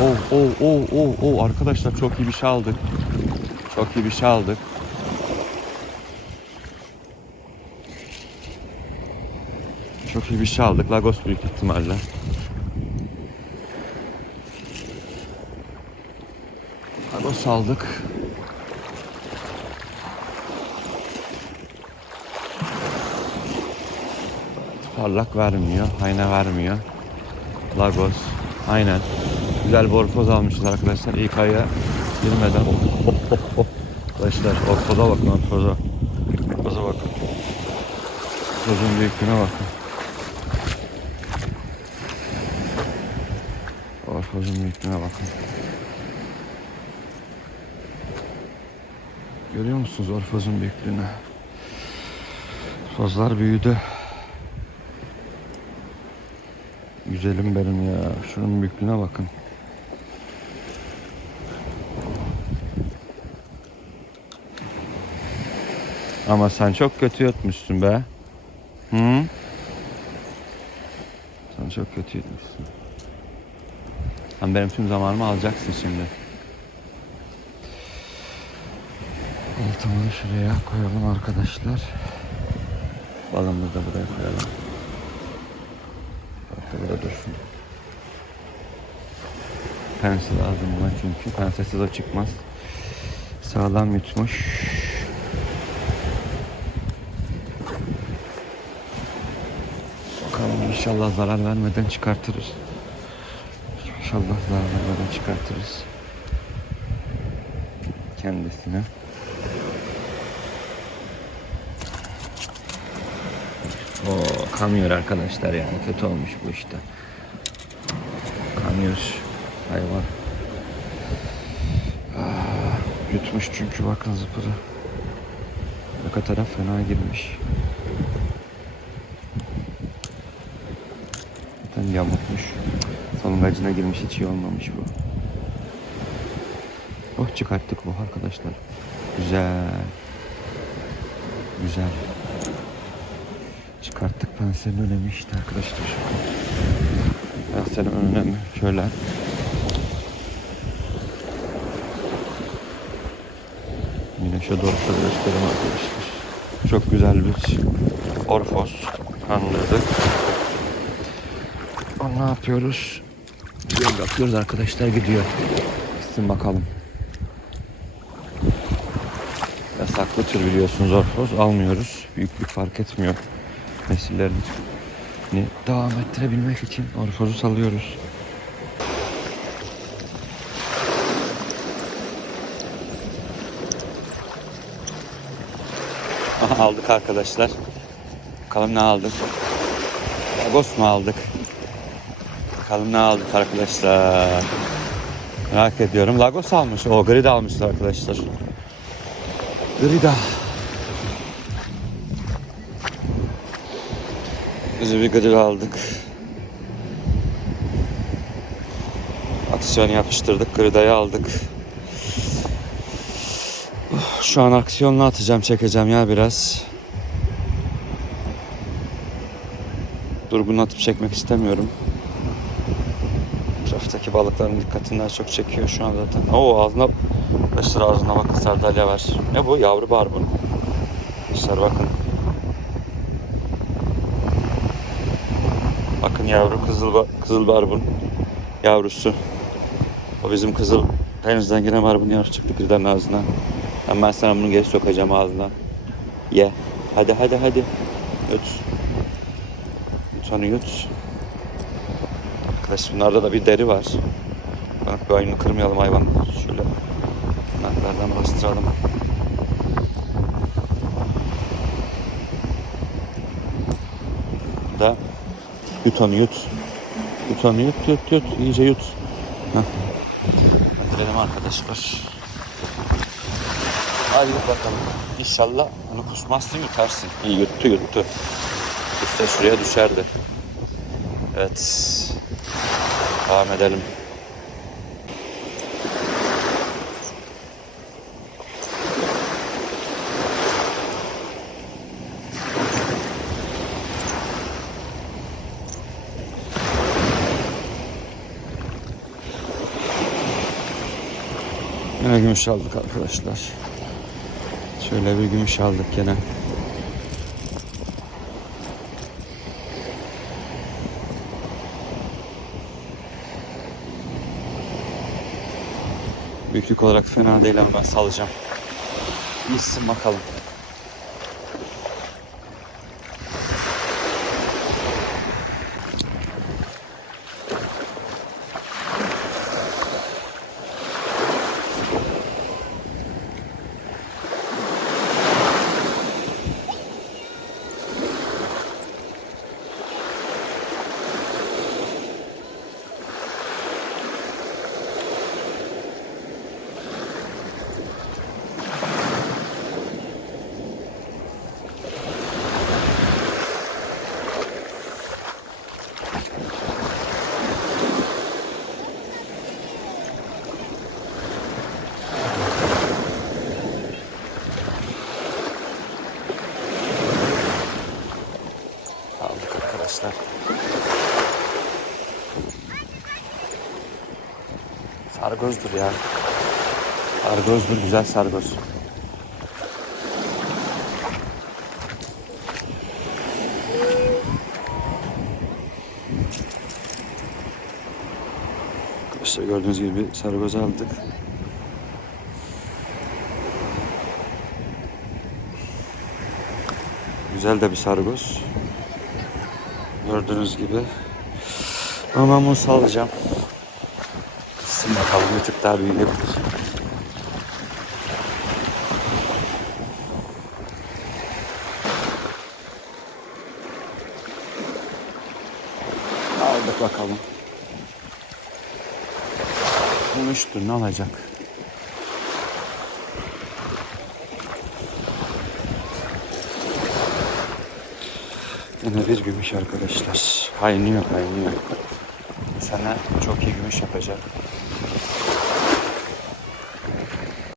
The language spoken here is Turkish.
Oh oh oh oh oh arkadaşlar çok iyi bir şey aldık. Çok iyi bir şey aldık. Çok iyi bir şey aldık. Lagos büyük ihtimalle. Lagos aldık. Parlak vermiyor. Ayna vermiyor. Lagos. Aynen. Güzel bir orfoz almışız arkadaşlar. İlk aya girmeden. Hop hop hop hop. Arkadaşlar orfoza bakın orfoza. Orfoza bakın. Orfozun büyüklüğüne bakın. Orfozun büyüklüğüne bakın. Görüyor musunuz orfozun büyüklüğünü? Orfozlar büyüdü. Güzelim benim ya. Şunun büyüklüğüne bakın. Ama sen çok kötü yutmuşsun be. Hı? Sen çok kötü yutmuşsun. Sen benim tüm zamanımı alacaksın şimdi. Oltamını şuraya koyalım arkadaşlar. Balımızı da buraya koyalım. Bak burada dursun. Pense lazım buna çünkü. Pensesiz o çıkmaz. Sağlam yutmuş. Bakalım inşallah zarar vermeden çıkartırız. İnşallah zarar vermeden çıkartırız. Kendisine. O kamyor arkadaşlar yani kötü olmuş bu işte. Kamyor hayvan. Ah, yutmuş çünkü bakın zıpırı. Arka taraf fena girmiş. Zaten yamukmuş. Solungacına girmiş hiç iyi olmamış bu. Oh çıkarttık bu arkadaşlar. Güzel. Güzel. Çıkarttık penserin önemi işte arkadaşlar. Penserin önemi şöyle. Yine şu doğru şöyle göstereyim arkadaşlar. Çok güzel bir orfos anladık. Ne yapıyoruz? Yol yapıyoruz arkadaşlar gidiyor. Gitsin bakalım. Yasaklı tür biliyorsunuz orfoz almıyoruz. Büyüklük fark etmiyor. Nesillerini devam ettirebilmek için orfozu salıyoruz. Aldık arkadaşlar. Bakalım ne aldık. Lagos mu aldık? Bakalım ne aldık arkadaşlar. Merak ediyorum. Lagos almış. O grid almışlar arkadaşlar. Grida. Bizi bir grid aldık. Aksiyon yapıştırdık. Grida'yı aldık. Şu an aksiyonla atacağım, çekeceğim ya biraz. Durgun atıp çekmek istemiyorum. Etraftaki balıkların dikkatini daha çok çekiyor şu an zaten. Oo ağzına, arkadaşlar ağzına bakın sardalya var. Ne bu? Yavru barbun. Arkadaşlar bakın. Bakın yavru kızıl, kızıl barbun yavrusu. O bizim kızıl denizden giren barbun yavru çıktı birden ağzına. Hemen sana bunu geri sokacağım ağzına. Ye. Hadi hadi hadi. Yut. Onu yut. Arkadaş bunlarda da bir deri var. Bak ayını kırmayalım hayvan. Şöyle naklardan bastıralım. Da yut onu yut. Yut onu yut yut yut. İyice yut. Heh. Öldürelim arkadaşlar. Hadi bakalım. İnşallah onu kusmazsın yutarsın. İyi yuttu yuttu. Üste şuraya düşerdi. Evet. Devam edelim. Yine gümüş aldık arkadaşlar. Şöyle bir gümüş aldık yine. Büyüklük olarak fena değil ama ben salacağım. Gitsin bakalım. Aldık arkadaşlar. Sargozdur ya. Sargozdur, güzel sargoz. Arkadaşlar gördüğünüz gibi sargoz aldık. Güzel de bir sargoz. Gördüğünüz gibi. Ama bunu salacağım. Gitsin bakalım bir tık daha büyüyebilir. Aldık bakalım. Konuştu ne olacak? Yine bir gümüş arkadaşlar. Kaynıyor kaynıyor. Sene çok iyi gümüş yapacak.